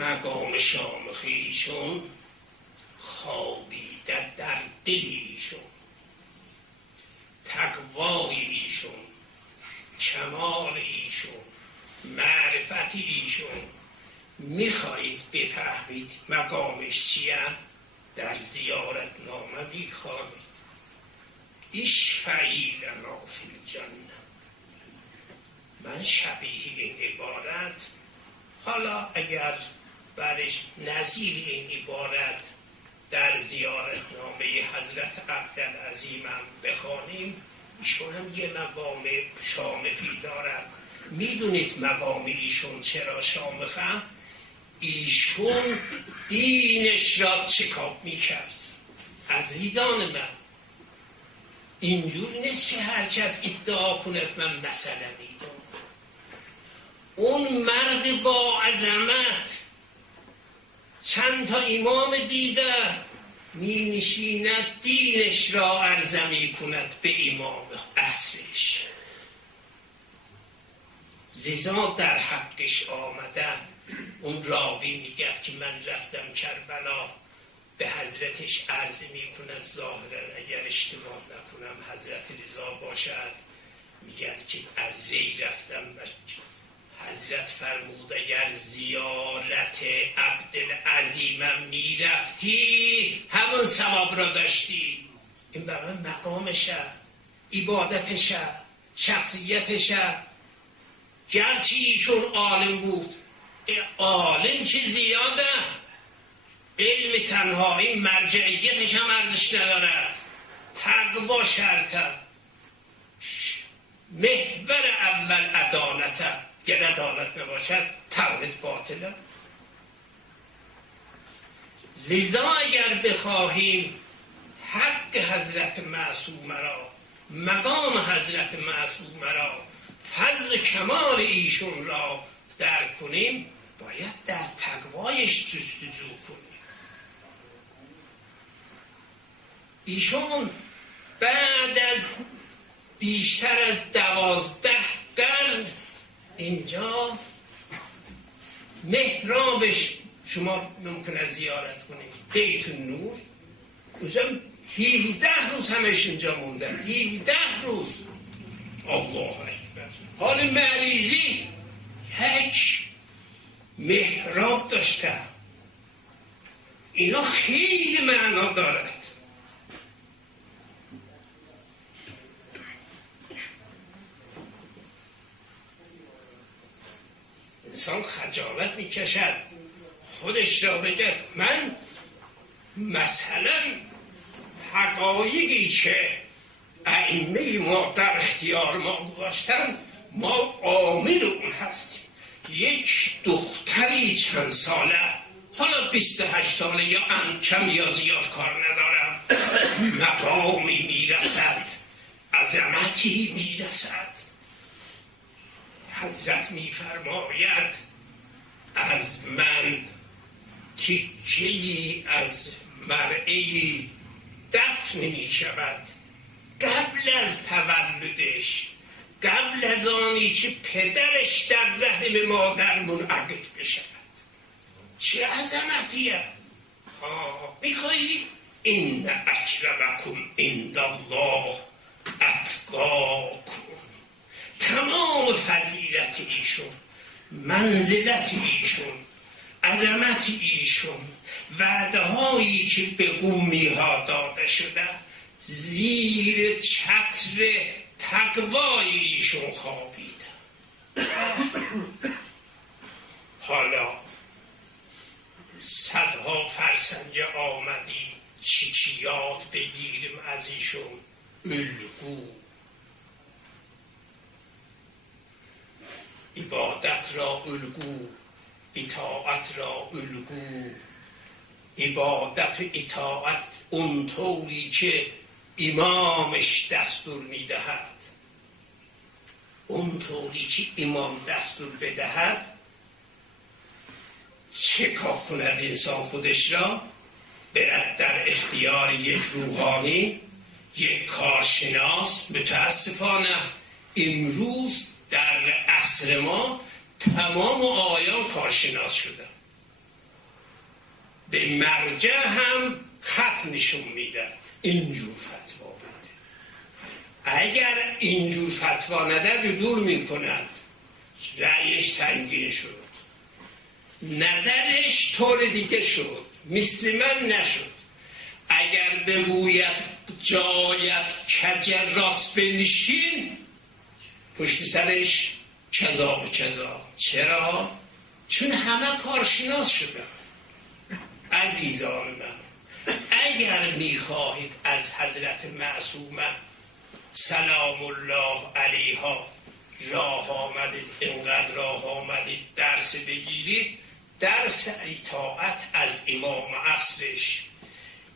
مقام شامخ ایشون خوابیده در دل ایشون، تقوای ایشون، کمال ایشون، معرفت ایشون. میخواهید بفهمید مقامش چیه؟ در زیارت نامه میخوانید. اشفعی لنا فی الجنه. من شبیه این عبارت، حالا اگر برش نظیر این عبارت در زیارت نامه حضرت عبدالعظیم هم بخوانیم، ایشون هم یه مقام شامخی دارد. میدونید مقام ایشون چرا شامخه؟ ایشون دینش را چکاب میکرد. عزیزان من، اینجور نیست که هر کس ادعا کند من مسئله میدونم. اون مرد با عظمت چند تا امام دیده می نشیند دینش را عرضه می کند به امام اصلش. لذا در حقش آمده. اون راوی میگه که من رفتم کربلا، به حضرتش عرض می کند، ظاهرا اگر اشتباه نکنم حضرت رضا باشد، میگه که از ری رفتم، حضرت فرمود اگر زیارت عبدالعظیمم میرفتی همون ثواب را داشتی. این برای مقامشه، عبادتشه، شخصیتشه. گرچه ایشون عالم بود، عالم چه زیاده، علم تنهایی مرجعیتش هم ارزش ندارد. تقوا شرطه، محور اول عدالته، گر عدالت نباشد توحید باطله. لذا اگر بخواهیم حق حضرت معصوم را، مقام حضرت معصوم را، فضل کمال ایشون را درک کنیم، باید در تقوایش جستجو کنیم. ایشون بعد از بیشتر از 12 قرن اینجا محرابش شما ممکنه زیارت کنید، بیت النور. اونجا 17 روز همش اینجا موندن، 17 روز. الله اکبر. حال مریضی یک محراب داشته. اینا خیلی معنا دارد. انسان خجالت میکشد خودش را بگد. من مثلا حقایقی که ائمه ما در اختیار ما گذاشتن، ما عامل اون هستیم. یک دختری چند ساله، حالا 28 ساله یا کم یا زیاد کار ندارم، مقامی میرسد، عظمتی میرسد. حضرت میفرماید از من تیکه‌ای از مرعی دفن می شود قبل از تولدش، قبل از آنی که پدرش در رحم مادر منعقد بشود. چه عظمتیه! میخواهید ان اکرمکم عند الله اتقاکم. تمام فضیلت ایشون، منزلت ایشون، عظمت ایشون، وعده هایی که به قومی ها داده شده زیر چتر تقوای ایشون خوابید. حالا صدها فرسنگ آمدی چی یاد بگیریم از ایشون؟ الگو، عبادت را الگو، اطاعت را الگو. عبادت و اطاعت اونطوری که امامش دستور میدهد، اونطوری که امام دستور بدهد. چه کار کند انسان خودش را؟ برد در اختیار یک روحانی، یک کارشناس. متاسفانه امروز در عصر ما تمام آیان کارشناس شدن. به مرجع هم خط نشون میداد اینجور فتوا بده. اگر اینجور فتوا نداد دور میکند، رأیش سنگین شد، نظرش طور دیگه شد، مثل من نشد. اگر بگوید جایت کج راست بنشین، پشت سرش کذا و کذا. چرا؟ چون همه کارشناس شدن. عزیزان من، اگر میخواهید از حضرت معصومه سلام الله علیها راه آمدید، اینقدر راه آمدید درس بگیرید، درس اطاعت از امام عصرش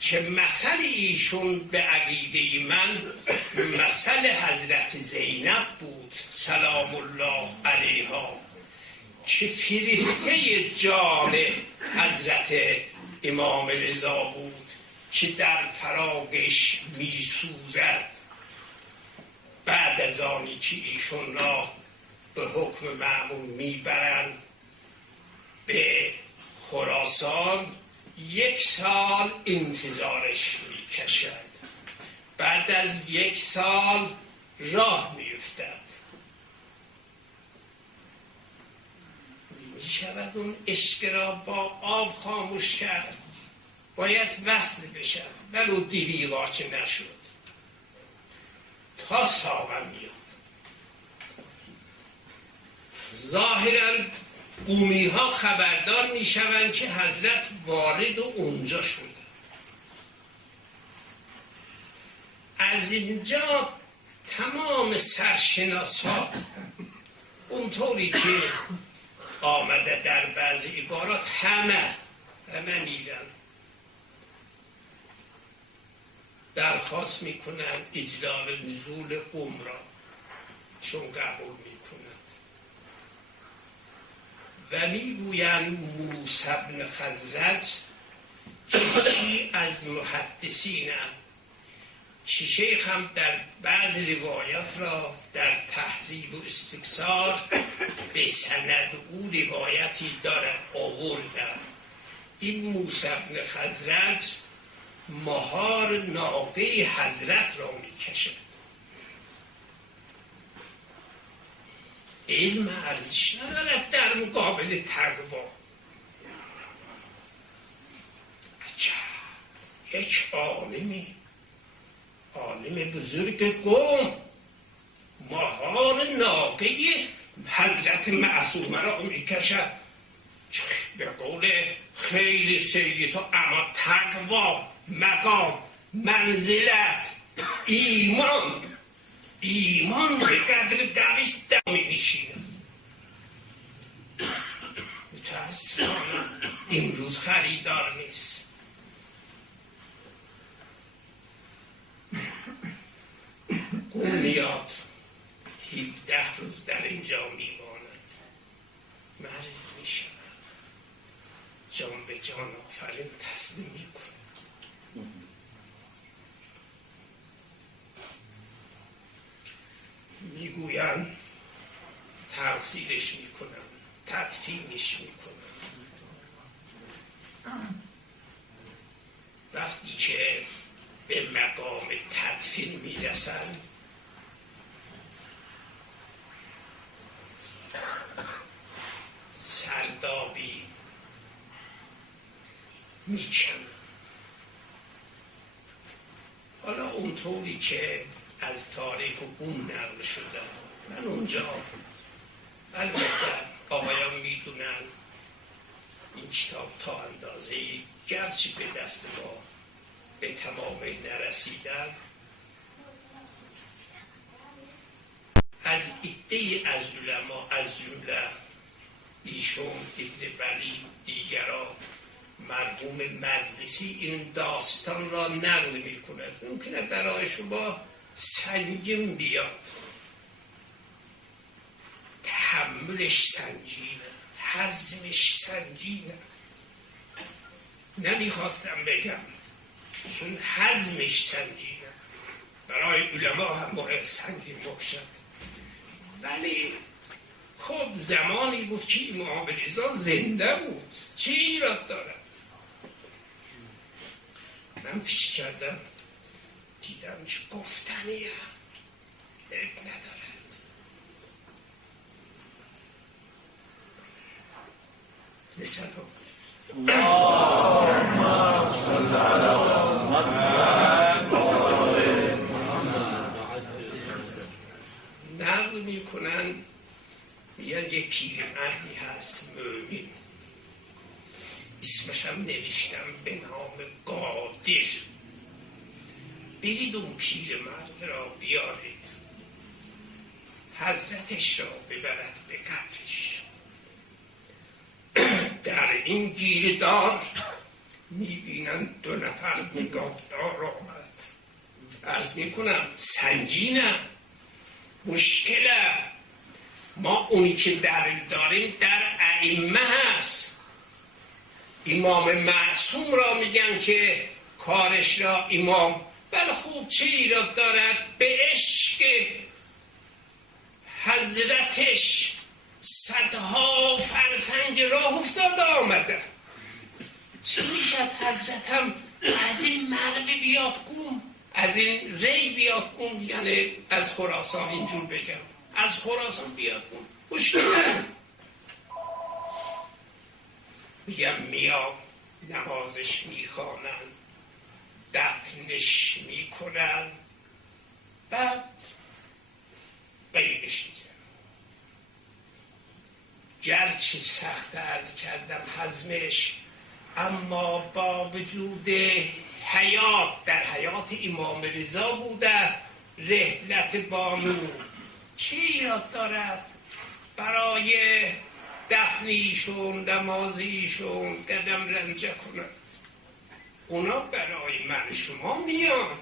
که مثل ایشون به عقیده من مثل حضرت زینب بود سلام الله علیها، که فرشته جان حضرت امام رضا بود که در فراقش می سوزد. بعد از آنی که ایشون را به حکم مأمون میبرند به خراسان، 1 سال انتظارش میکشد. بعد از 1 سال راه میفتد. میشود اون عشق را با آب خاموش کرد، باید وصل بشد، ولو دریغا که نشد تا ساقه میاد. ظاهرا قومی ها خبردار میشوند که حضرت وارد اونجا شده. از اینجا تمام سرشناسا اونطوری که آمده در بعضی عبارات همه میرن درخواست میکنن اجلال نزول قم را، چون قبول میکنند. ولی گویند موسی بن خزرج یکی از محدثینند. شیخ هم در بعض روایات را در تهذیب و استکثار به سند او روایتی دارد آوردن. این موسی بن خزرج مهار ناقه حضرت را میکشد. علم ارزش ندارد در مقابل تقوا. یک عالم بزرگ قوم مهار ناقه حضرت معصومه را میکشد. به قول خیلی سیدها، اما تقوا، مقام، منزلت، ایمان به قدر دویست می نشیند. متاسفانه امروز خریدار نیست. اون میاد 17 روز در اینجا میماند، مریض میشود، جان به جان آفرین تسلیم میکنه. میگوین تغسیلش میکنن، تدفینش میکنن. وقتی که به مقام تدفین میرسن، سردابی میکنن. حالا اونطوری که از تاریخ و قوم نقل شده، من اونجا البته آقایان میدونن این کتاب تا اندازه‌ای گرچه به دست ما به تمامی نرسیدن، از عده‌ای از علما از جمله ایشون، ابن ولی، دیگران، مرحوم مجلسی این داستان را نقل می‌کند. ممکنه برای شما سنگین بیاد، تحملش سنگینه، هضمش سنگینه. نمیخواستم بگم چون هضمش سنگینه، برای علما هم باید سنگین باشد. ولی خب زمانی بود که امام رضا زنده بود، چه ایراد دارد؟ من پیش کردم دیدم چه گفتنی هم عیب ندارد. بسلام. نقل میکنن میگن یک پیرمردی هست مومن، اسمش هم نوشتم به نام قادر. برید اون پیرمرد را بیارید، حضرتش را ببرد به قبرش. در این گیردار میبینن 2 نفر نگاهدار آمد. عرض میکنم سنگینه، مشکله. ما اونی که داریم در ائمه هست. امام معصوم را میگن که کارش را امام، بله خوب چه ایراد دارد؟ به عشق حضرتش صدها فرسنگ راه افتاده آمده. چه میشد حضرتم از این مرو بیاد قوم، از این ری بیاد قوم، یعنی از خراسان، اینجور بگم از خراسان بیاد قوم، مشکل. میگم میام نمازش میخوانن، دفنش میکنن، بعد غیبش میکنن. گرچه سخت عرض کردم هضمش، اما با وجود حیات، در حیات امام رضا بوده رحلت بانو، چی ایراد دارد برای دفنیشون نمازیشون قدم رنجه کند؟ اونا برای من شما میان،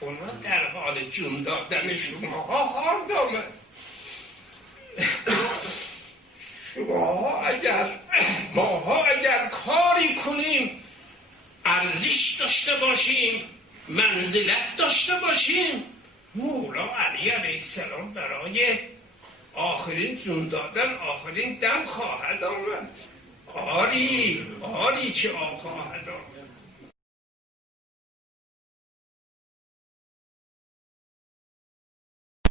اونا در حال جون دادن شما ها خواهد آمد. ماها اگر کاری کنیم، ارزش داشته باشیم، منزلت داشته باشیم، مولا علی علیه السلام برای آخرین جون دادن آخرین دم خواهد آمد. آری که خواهد آمد.